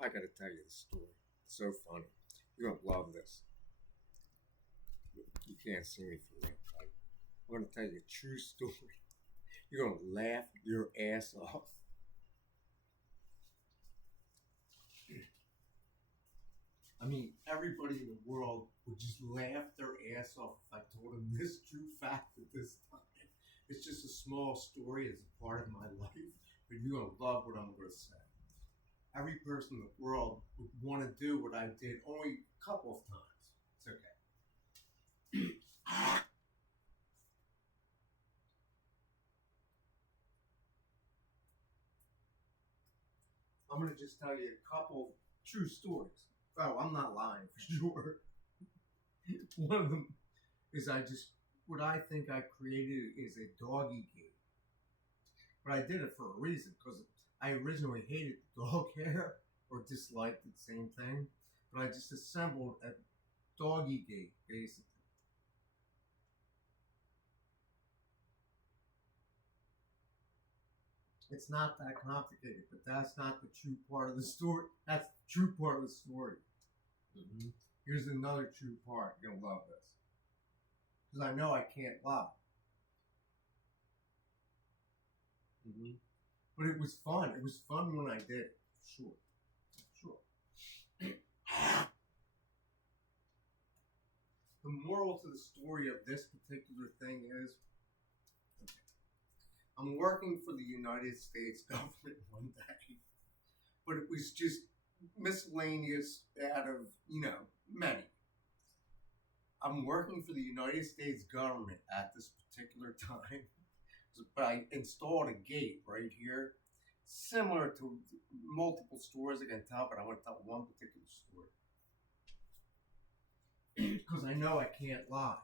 I gotta tell you the story. It's so funny. You're gonna love this. You can't see me for real. I'm gonna tell you a true story. You're gonna laugh your ass off. I mean, everybody in the world would just laugh their ass off if I told them this true fact at this time. It's just a small story as a part of my life, but you're gonna love what I'm gonna say. Every person in the world would want to do what I did only a couple of times. It's okay. I'm gonna just tell you a couple true stories. Oh, I'm not lying for sure. One of them is what I think I created is a doggy gate. But I did it for a reason because I originally hated dog hair or disliked it, same thing. But I just assembled a doggy gate basically. It's not that complicated, but that's not the true part of the story. That's the true part of the story. Mm-hmm. Here's another true part. You're gonna love this because I know I can't lie. Mm-hmm. But it was fun. It was fun when I did it. Sure, sure. The moral to the story of this particular thing is, okay, I'm working for the United States government one day, but it was just miscellaneous out of, many. I'm working for the United States government at this particular time, but I installed a gate right here, similar to multiple stores I can tell, but I want to tell one particular story because I know I can't lie.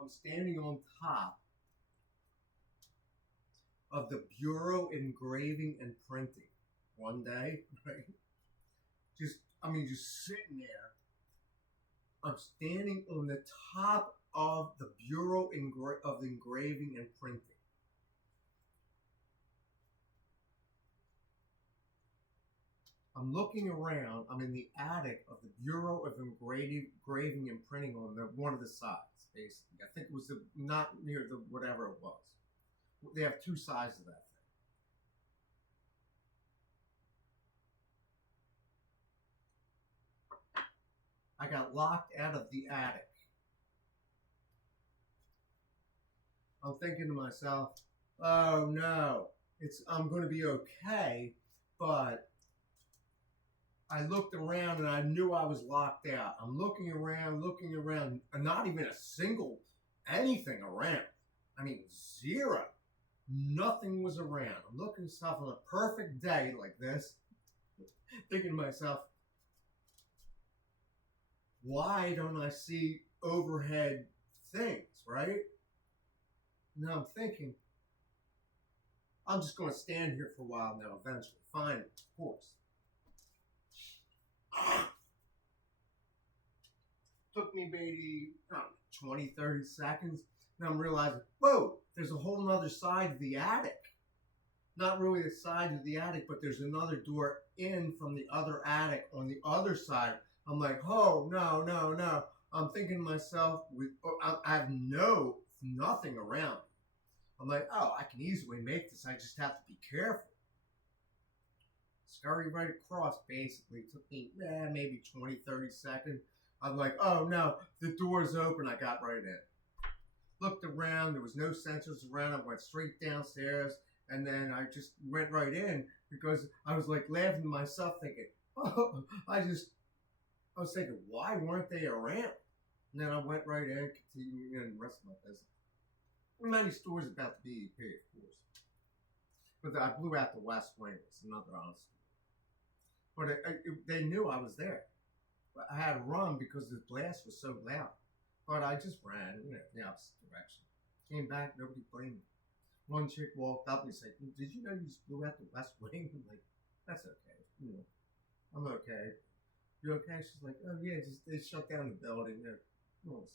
I'm standing on top of the Bureau Engraving and Printing one day, right? Just sitting there. I'm standing on the top of the Bureau of Engraving and Printing. I'm looking around. I'm in the attic of the Bureau of Engraving and Printing on one of the sides, basically. I think it was not near the whatever it was. They have two sides of that thing. I got locked out of the attic. I'm thinking to myself, oh no, I'm going to be okay, but I looked around and I knew I was locked out. I'm looking around, and not even a single anything around. I mean, zero. Nothing was around. I'm looking at stuff on a perfect day like this, thinking to myself, why don't I see overhead things, right? Now I'm thinking, I'm just going to stand here for a while now, eventually. Fine, of course. Took me maybe 20, 30 seconds. Now I'm realizing, whoa, there's a whole nother side of the attic. Not really the side of the attic, but there's another door in from the other attic on the other side. I'm like, oh, no, no, no. I'm thinking to myself, I have nothing around. I'm like, oh, I can easily make this. I just have to be careful. Scurry right across, basically. It took me maybe 20, 30 seconds. I'm like, oh no, the door's open. I got right in. Looked around. There was no sensors around. I went straight downstairs. And then I just went right in because I was like laughing to myself thinking, oh, I was thinking, why weren't they around? And then I went right in, continuing the rest of my business. Many stories about the BEP, of course. But I blew out the West Wing. It's another honest story. But they knew I was there. But I had to run because the blast was so loud. But I just ran, the opposite direction. Came back, nobody blamed me. One chick walked up and said, did you know you just blew out the West Wing? I'm like, that's okay. I'm okay. You okay? She's like, oh yeah, they shut down the building. All this stuff.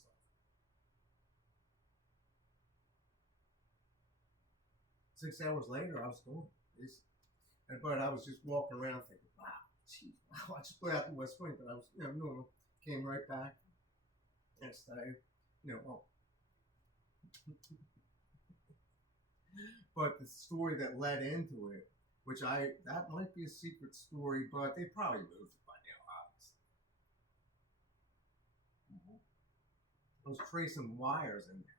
6 hours later, I was gone. But I was just walking around thinking, wow, geez, wow, I just put out the West Wing, but I was, normal. Came right back and stayed, well. But the story that led into it, that might be a secret story, but they probably moved it by now, obviously. I was tracing wires in there.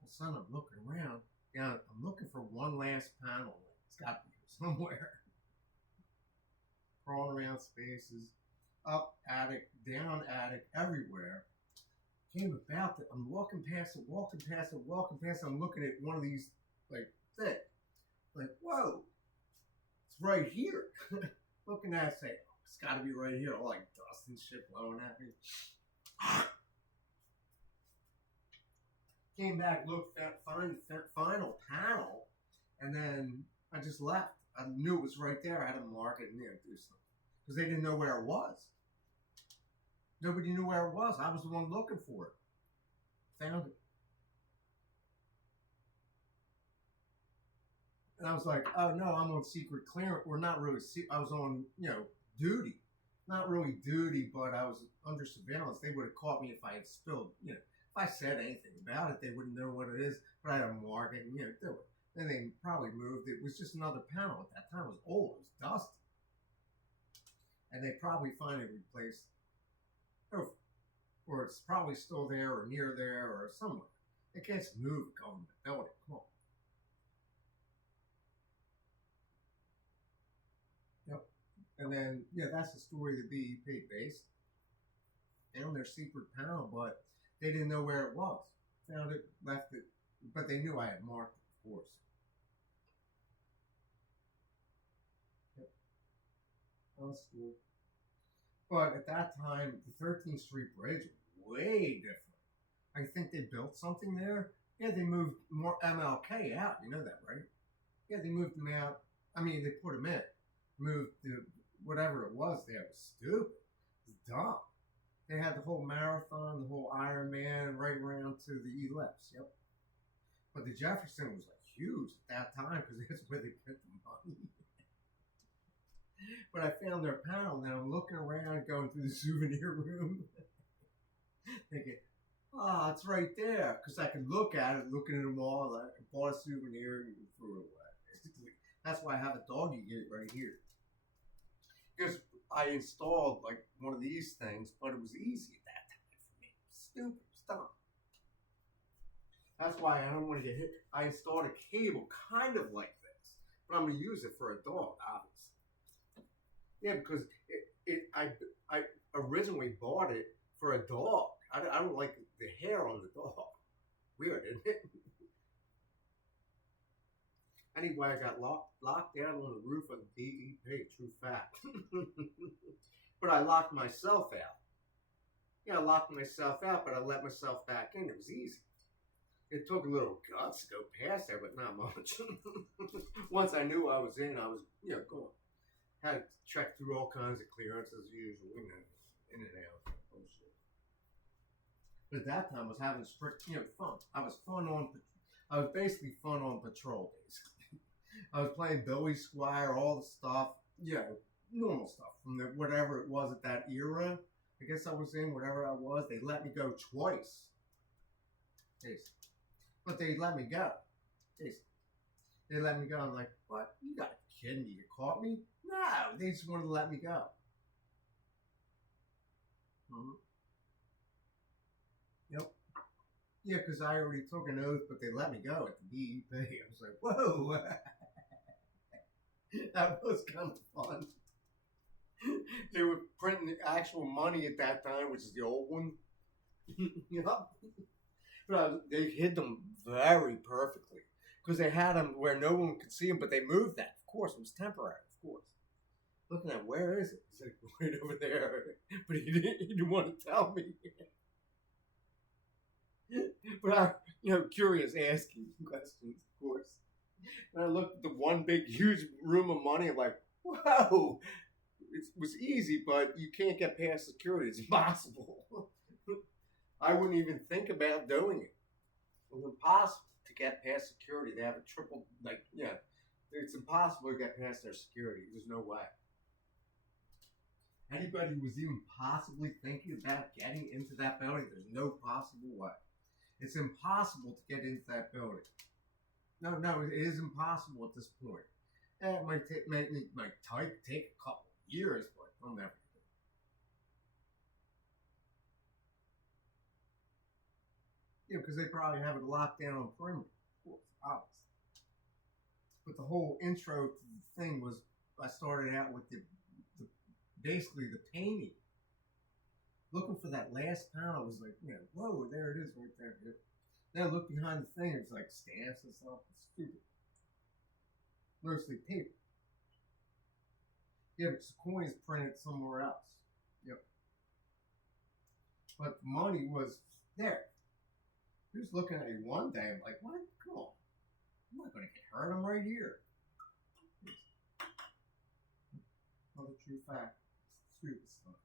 All of a sudden, I'm looking around. Yeah, I'm looking for one last panel. It's got to be here somewhere. Crawling around spaces, up attic, down attic, everywhere. Came about that. I'm walking past it. I'm looking at one of these, like, things. Like, whoa, it's right here. Looking at it, say, oh, it's got to be right here. All like dust and shit blowing at me. Came back, looked at the final panel, and then I just left. I knew it was right there. I had to mark it and do something. Because they didn't know where it was. Nobody knew where it was. I was the one looking for it. Found it. And I was like, oh no, I'm on secret clearance. Or not really, I was on, duty. Not really duty, but I was under surveillance. They would have caught me if I had spilled, if I said anything about it, they wouldn't know what it is. But I had to mark it and, do it. Then they probably moved. It was just another panel at that time. It was old. It was dusty. And they probably finally replaced it. Or it's probably still there or near there or somewhere. It can't move going to the building. Come on. Yep. And then, that's the story of the BEP based. Found their secret panel, but they didn't know where it was. Found it, left it, but they knew I had marked it, of course. Yep. That was cool. But at that time, the 13th Street Bridge was way different. I think they built something there. Yeah, they moved more MLK out. You know that, right? Yeah, they moved them out. I mean, they put them in. Moved whatever it was there. It was stupid. It was dumb. They had the whole marathon, the whole Ironman, right around to the ellipse. Yep. But the Jefferson was like huge at that time because that's where they put the money. But I found their panel, and I'm looking around, going through the souvenir room, thinking, oh, it's right there. Because I could look at it, looking at them all. I bought a souvenir and threw it away. Basically, that's why I have a doggy unit right here. Because I installed like one of these things, but it was easy at that time for me. Stupid stuff. That's why I don't want to get hit. I installed a cable kind of like this, but I'm going to use it for a dog, obviously. Yeah, because I originally bought it for a dog. I don't like the hair on the dog. Weird, isn't it? Anyway, I got locked down on the roof of the BEP, true fact. But I locked myself out. Yeah, I locked myself out, but I let myself back in. It was easy. It took a little guts to go past there, but not much. Once I knew I was in, I was, going. Had to check through all kinds of clearances as usual, in and out. Bullshit. But at that time, I was having strict, fun. I was basically fun on patrol, basically. I was playing Billy Squire, all the stuff, normal stuff from whatever it was at that era. I guess I was in whatever I was. They let me go twice. Basically. But they let me go. Basically. They let me go. I'm like, what? You got to be kidding me. You caught me? No, they just wanted to let me go. Mm-hmm. Yep. Yeah, because I already took an oath, but they let me go at the BEP. I was like, whoa. That was kind of fun. They were printing actual money at that time, which is the old one. Yep. But they hid them very perfectly. Because they had them where no one could see them, but they moved that. Of course, it was temporary, of course. Looking at, where is it? He's like, right over there. But he didn't want to tell me. But I, curious, asking questions, of course. And I looked at the one big, huge room of money. I'm like, whoa. It was easy, but you can't get past security. It's impossible. I wouldn't even think about doing it. It was impossible to get past security. They have a triple, like, yeah, it's impossible to get past their security. There's no way. Anybody who was even possibly thinking about getting into that building, there's no possible way. It's impossible to get into that building. No, it is impossible at this point. And it might take a couple of years, but I'll never do it. Yeah, because they probably have it locked down on perimeter, of course, obviously. But the whole intro to the thing was, I started out with basically the painting. Looking for that last panel was like, you know, whoa, there it is right there. Then I looked behind the thing, it's like stamps and stuff. It's stupid. Mostly paper. Yeah, but the coins printed somewhere else. Yep. But the money was there. He was looking at me one day, I'm like, what? Come on. I'm not going to get hurt. I'm right here. Another true fact. Stupid stuff.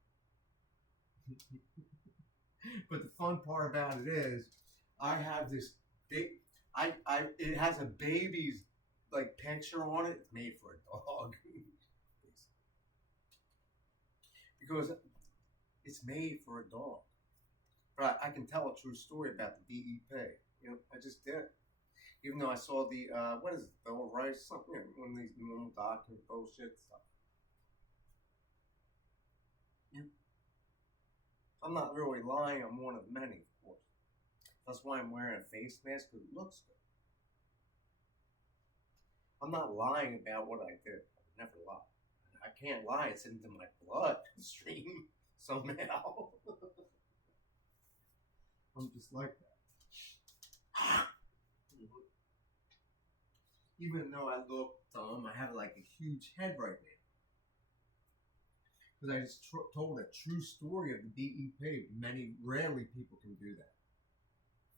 But the fun part about it is, I have this big, it has a baby's like picture on it. It's made for a dog. Because it's made for a dog. But I can tell a true story about the BEP. You know, I just did. Even though I saw the, what is it, Bill of Rights, something, one of these normal document bullshit stuff. Yeah. I'm not really lying, I'm one of many, of course. That's why I'm wearing a face mask, because it looks good. I'm not lying about what I did. I would never lie. I can't lie, it's into my blood stream somehow. I'm just like that. Even though I look dumb, I have like a huge head right now. Because I just told a true story of the BEP. Rarely people can do that.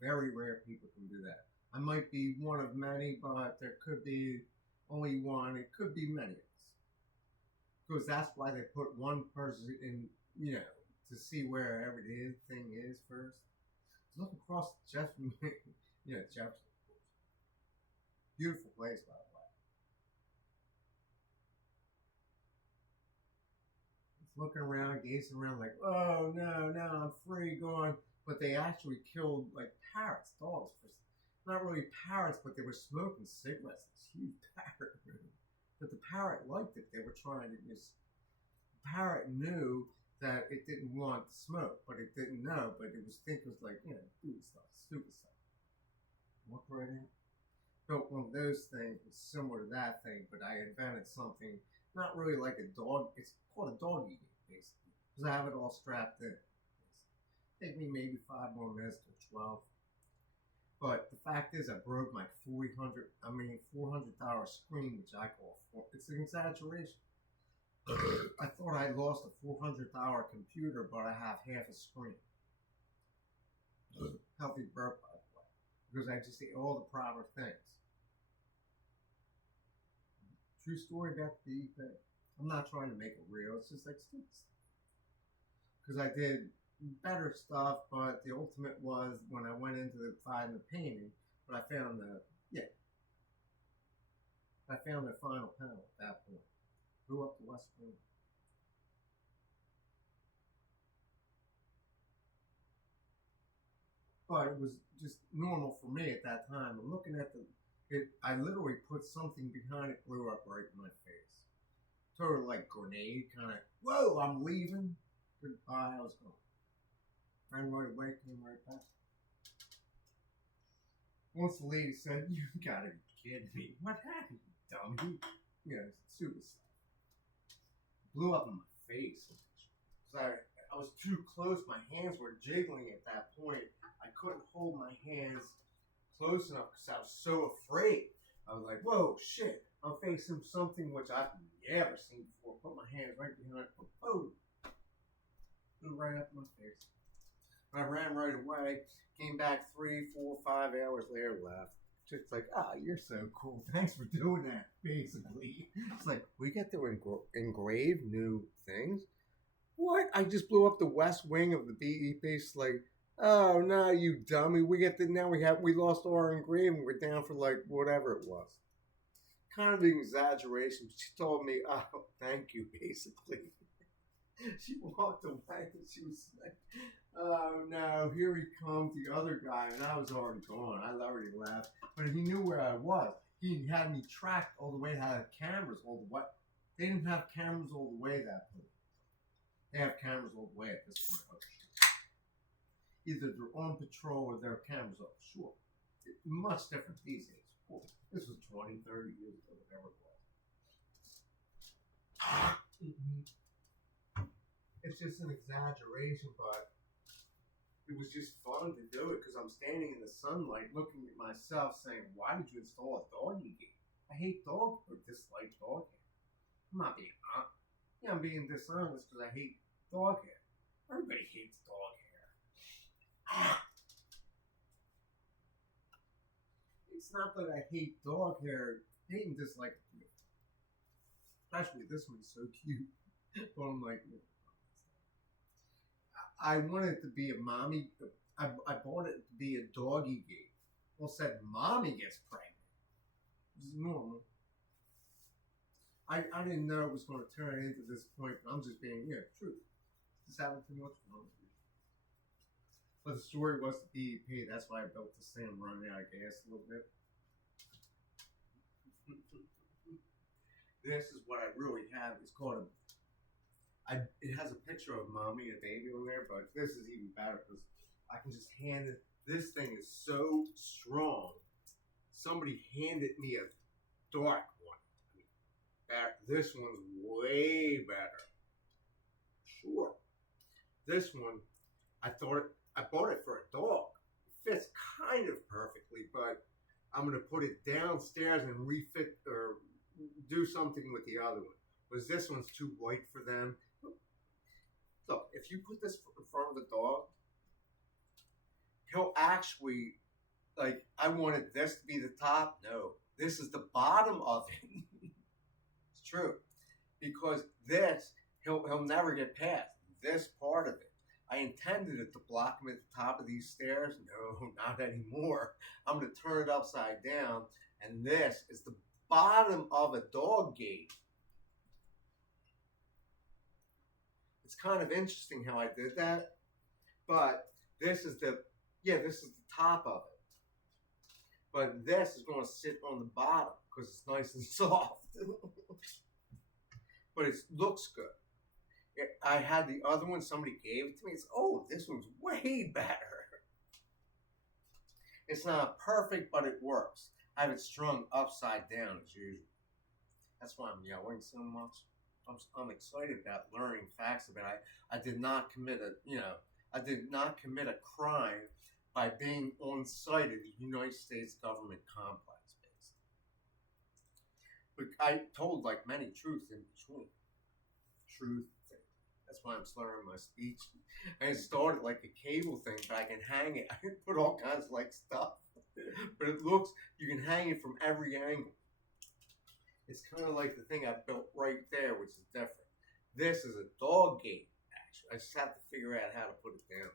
Very rare people can do that. I might be one of many, but there could be only one. It could be many of us. Because that's why they put one person in, you know, to see where everything is first. Look across Jefferson, you know, Jefferson, of course. Beautiful place, by the way. It's looking around, gazing around like, oh, no, I'm free, going. But they actually killed, like, parrots, dogs. Not really parrots, but they were smoking cigarettes. This huge parrot. But the parrot liked it. They were trying to just... The parrot knew that it didn't want to smoke, but it didn't know. But it was thinking, like, you know, stupid stuff. Look right in. Built one of those things, it's similar to that thing, but I invented something not really like a dog. It's called a dog eating, basically, because I have it all strapped in. Take me maybe 5 more minutes to 12. But the fact is, I broke my $400 screen, which I call it's an exaggeration. I thought I lost a $400 computer, but I have half a screen. Healthy burp, by the way, because I just ate all the proper things. True story about the BEP. I'm not trying to make it real. It's just like stupid stuff. Because I did better stuff, but the ultimate was when I went into the painting, but I found the final panel at that point. Blew up the West Wing. But it was just normal for me at that time. I'm looking at I literally put something behind it, blew up right in my face. Sort of like grenade, kind of, whoa, I'm leaving. Goodbye, I was gone. Ran right away, came right back. Once the lady said, you gotta be kidding me. What happened, you dummy? You know, stupid stuff. Blew up in my face. So I was too close, my hands were jiggling at that point. I couldn't hold my hands close enough because I was so afraid. I was like, whoa, shit. I'm facing something which I've never seen before. Put my hands right behind it. Oh, blew right up in my face. I ran right away, came back 3, 4, 5 hours later, left. Just like, you're so cool. Thanks for doing that, basically. It's like, we get to engrave new things? What? I just blew up the west wing of the BEP. It's like, Oh no, you dummy! We lost our engraving. We're down for like whatever it was. Kind of an exaggeration. She told me, "Oh, thank you," basically. She walked away and she was like, "Oh no, here he comes, the other guy," and I was already gone. I already left, but he knew where I was. He had me tracked all the way. Had cameras all the way. They didn't have cameras all the way that point. They have cameras all the way at this point. Oh, either they're on patrol or their cameras up. Sure, it's much different these days. Cool. This was 20, 30 years ago, whatever it was. It's just an exaggeration, but it was just fun to do it because I'm standing in the sunlight looking at myself saying, why did you install a doggy gate? I hate dog or dislike dog hair. I'm not being honest. Yeah, I'm being dishonest because I hate dog hair. Everybody hates dog hair. It's not that I hate dog hair. Hate and dislike it. Especially this one's so cute. But I'm like, I wanted it to be a mommy. I bought it to be a doggy gate. Well, said mommy gets pregnant. This is normal. I didn't know it was going to turn into this point. But I'm just being, true. This happened to me. What's wrong with you? But the story was the BEP. That's why I built this thing. I'm running out of gas a little bit. This is what I really have. It's called it has a picture of mommy and baby on there, but this is even better because I can just hand it. This thing is so strong. Somebody handed me a dark one. This one's way better. Sure. This one, I bought it for a dog. It fits kind of perfectly, but I'm gonna put it downstairs and refit or do something with the other one. Because this one's too white for them. Look, if you put this in front of the dog, he'll actually, like, I wanted this to be the top. No, this is the bottom of it. It's true. Because this, he'll never get past this part of it. I intended it to block him at the top of these stairs. No, not anymore. I'm going to turn it upside down. And this is the bottom of a dog gate. It's kind of interesting how I did that, but this is the top of it. But this is going to sit on the bottom because it's nice and soft. But it looks good. I had the other one, somebody gave it to me. It's, oh, this one's way better. It's not perfect, but it works. I have it strung upside down as usual. That's why I'm yelling so much. I'm excited about learning facts about it. I did not commit a crime by being on site at the United States government complex, basically. But I told like many truths in between. Truth. That's why I'm slurring my speech. And it started like a cable thing, but I can hang it. I can put all kinds of like stuff. But you can hang it from every angle. It's kind of like the thing I built right there, which is different. This is a dog gate, actually. I just have to figure out how to put it down.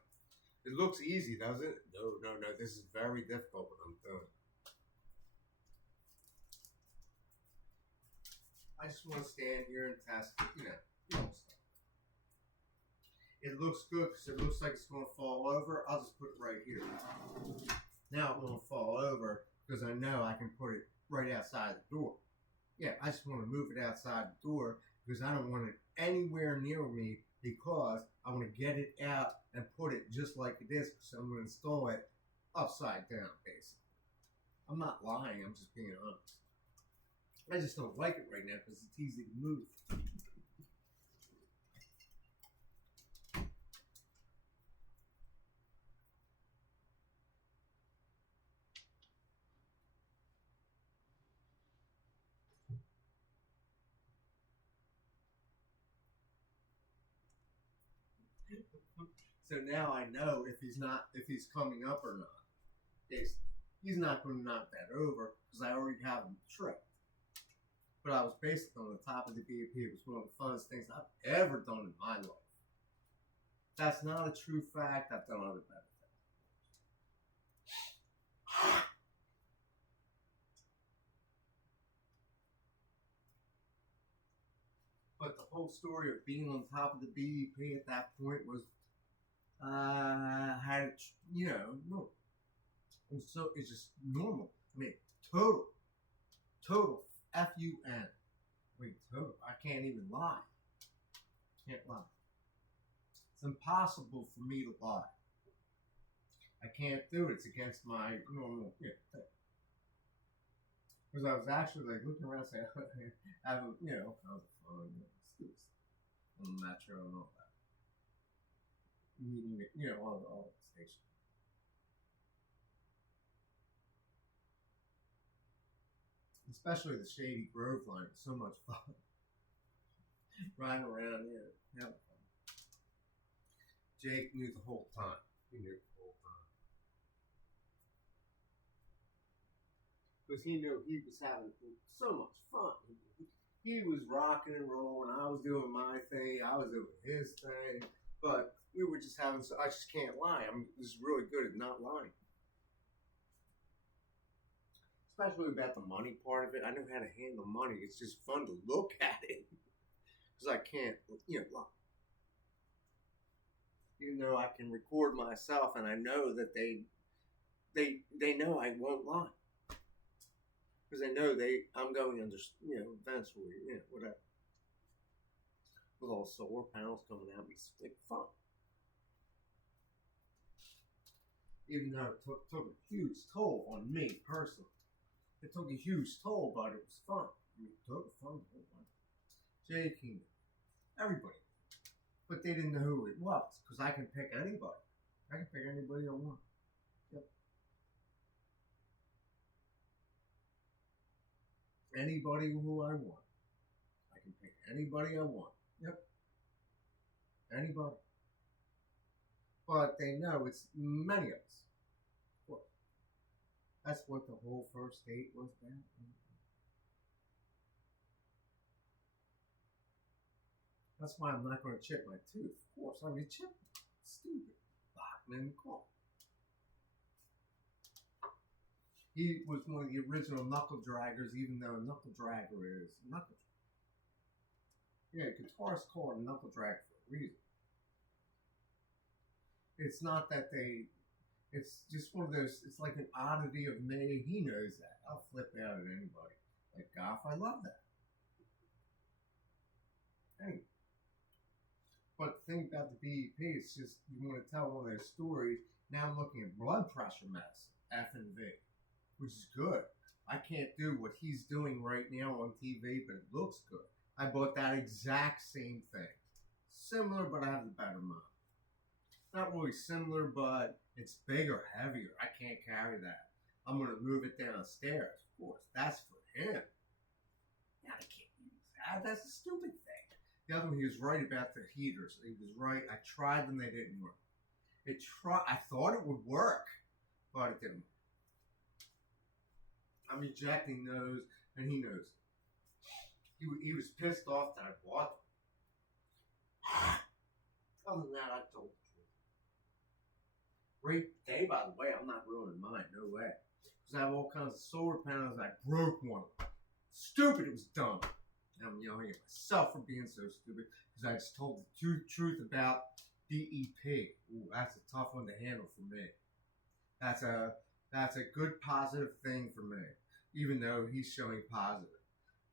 It looks easy, doesn't it? No. This is very difficult what I'm doing. I just want to stand here and test it, It looks good because it looks like it's going to fall over. I'll just put it right here. Now it won't fall over because I know I can put it right outside the door. Yeah, I just want to move it outside the door because I don't want it anywhere near me because I want to get it out and put it just like it is because I'm going to install it upside down, basically. I'm not lying. I'm just being honest. I just don't like it right now because it's easy to move. So now I know if he's coming up or not. Basically, he's not going to knock that over because I already have him tricked. But I was basically on the top of the BEP. It was one of the funnest things I've ever done in my life. That's not a true fact. I've done other better things. But the whole story of being on top of the BEP at that point was, had, no, and so it's just normal. I mean, total FUN. Wait, total. I can't even lie. Can't lie. It's impossible for me to lie. I can't do it. It's against my normal thing. Because I was actually like looking around saying, I have, I was on the metro and all that. Meeting, all the stations. Especially the Shady Grove line. It's so much fun. Riding around here. Having fun. Jake knew the whole time. He knew the whole time. Because he knew he was having so much fun. He was rocking and rolling. I was doing my thing. I was doing his thing. But we were just having, I just can't lie. I'm just really good at not lying. Especially about the money part of it. I know how to handle money. It's just fun to look at it. Because I can't, lie. Even though I can record myself and I know that they know I won't lie. Because they know I'm going under, eventually, whatever. With all solar panels coming at me, it's like fun. Even though it took a huge toll on me personally. It took a huge toll, but it was fun. I mean, it took a fun. Jay Kingdom. Everybody. But they didn't know who it was, because I can pick anybody. I can pick anybody I want. Yep. Anybody who I want. I can pick anybody I want. Yep. Anybody. But they know it's many of us. What? That's what the whole first date was about. That's why I'm not going to chip my tooth. Of course, I mean, chip. Stupid. Lockman in the car. He was one of the original knuckle draggers, even though a knuckle dragger is knuckle. Yeah, guitarists call it a knuckle drag for a reason. It's not that it's just one of those, it's like an oddity of me. He knows that. I'll flip out at anybody. Like Goff, I love that. Anyway. But the thing about the BEP is just, you want to tell one of those stories. Now I'm looking at blood pressure medicine, F&V, which is good. I can't do what he's doing right now on TV, but it looks good. I bought that exact same thing. Similar, but I have the better model. Not really similar, but it's bigger, heavier. I can't carry that. I'm going to move it downstairs, of course. That's for him. Yeah, I can't use that. That's a stupid thing. The other one, he was right about the heaters. He was right. I tried them. They didn't work. I thought it would work, but it didn't work. I'm ejecting those, and he knows it. He was pissed off that I bought them. Other than that, I told the truth. Great day, by the way. I'm not ruining mine. No way. Because I have all kinds of solar panels. I broke one. Stupid. It was dumb. I'm yelling at myself for being so stupid because I just told the truth about BEP. Ooh, that's a tough one to handle for me. That's a good positive thing for me, even though he's showing positive.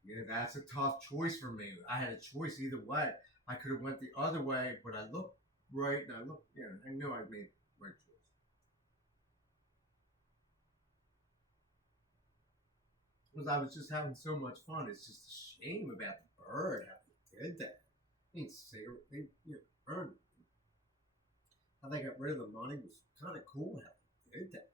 Yeah, that's a tough choice for me. I had a choice either way. I could have went the other way, but I looked right and I knew I made the right choice. Because I was just having so much fun. It's just a shame about the bird, how they did that. They earned it. How they got rid of the money was kind of cool how they did that.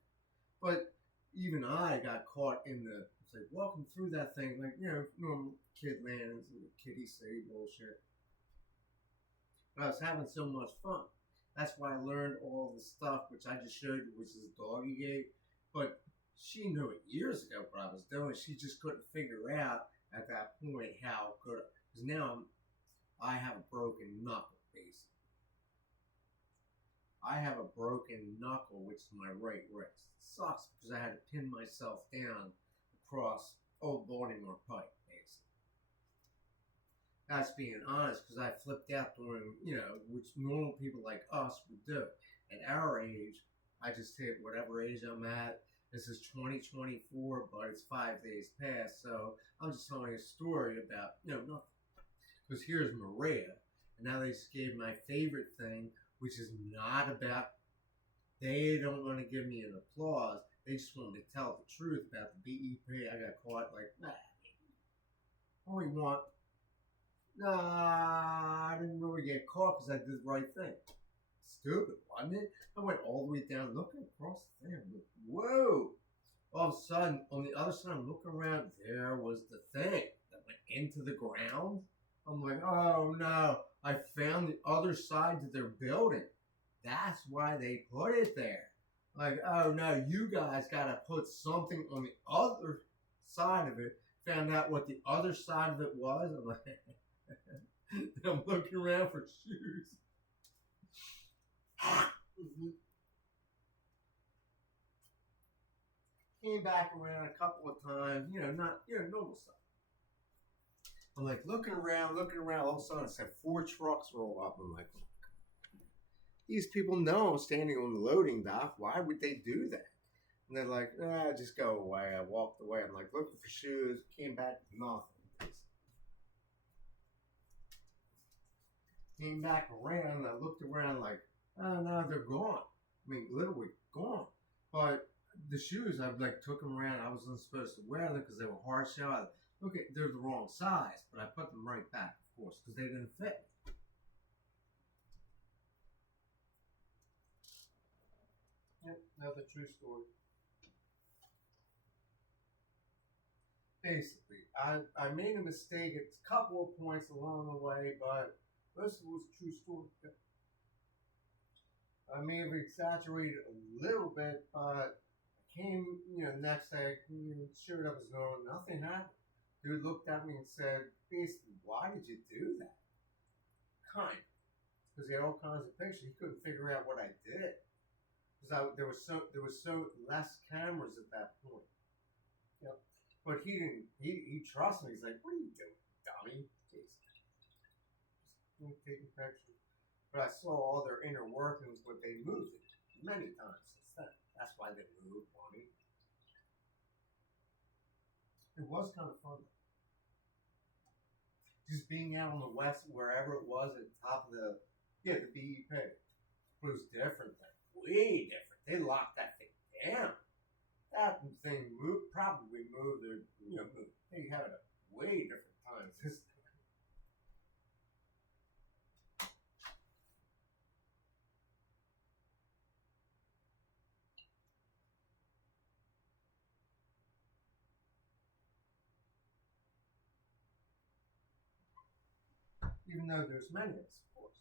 But even I got caught in the, it's like, walking through that thing, like, normal kid lands and kiddie say bullshit. But I was having so much fun. That's why I learned all the stuff, which I just showed you, which is a doggy gate. But she knew it years ago what I was doing. She just couldn't figure out at that point how good. Because now I have a broken knuckle, basically. I have a broken knuckle, which is my right wrist. It sucks because I had to pin myself down across Old Baltimore Pike, basically. That's being honest, because I flipped out during, which normal people like us would do. At our age, I just hit whatever age I'm at. This is 2024, but it's 5 days past, so I'm just telling a story about, nothing. Because here's Maria, and now they just gave my favorite thing, which is not about, they don't want to give me an applause, they just want to tell the truth about the BEP. I got caught like, only one. Nah, I didn't really get caught because I did the right thing. Stupid, wasn't it? I went all the way down looking across the thing. Whoa! All of a sudden, on the other side, I'm looking around, there was the thing that went into the ground. I'm like, oh no, I found the other side to their building. That's why they put it there. Like, oh no, you guys gotta put something on the other side of it. Found out what the other side of it was. I'm like, I'm looking around for shoes. Came back around a couple of times, not, normal stuff. I'm like looking around, all of a sudden I said 4 trucks roll up. I'm like, these people know I'm standing on the loading dock. Why would they do that? And they're like, just go away. I walked away. I'm like looking for shoes. Came back with nothing. Came back around. I looked around like, oh no, they're gone. I mean, literally gone. But the shoes, I took them around. I wasn't supposed to wear them because they were hard shell. Look, they're the wrong size, but I put them right back, of course, because they didn't fit. Yep, another true story. Basically, I made a mistake at a couple of points along the way, but this was a true story. I may have exaggerated a little bit, but I came, next day, showed up as normal, nothing happened. Dude looked at me and said, basically, why did you do that? Kind. Because he had all kinds of pictures. He couldn't figure out what I did. Because there was so less cameras at that point. Yep. But he didn't. He trusted me. He's like, "What are you doing, dummy?" Just taking pictures. But I saw all their inner workings, but they moved it many times since then. That's why they moved money. It was kind of fun. Just being out on the west, wherever it was, at the top of the BEP. It was different then. Way different. They locked that thing down. That thing probably moved. They had it way different times this time. Even though there's many of us, of course.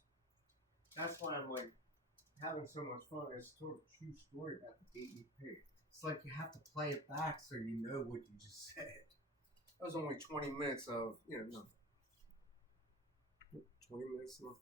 That's why I'm like having so much fun. It's sort of a true story about the BEP. It's like you have to play it back so you know what you just said. That was only 20 minutes of, nothing. 20 minutes of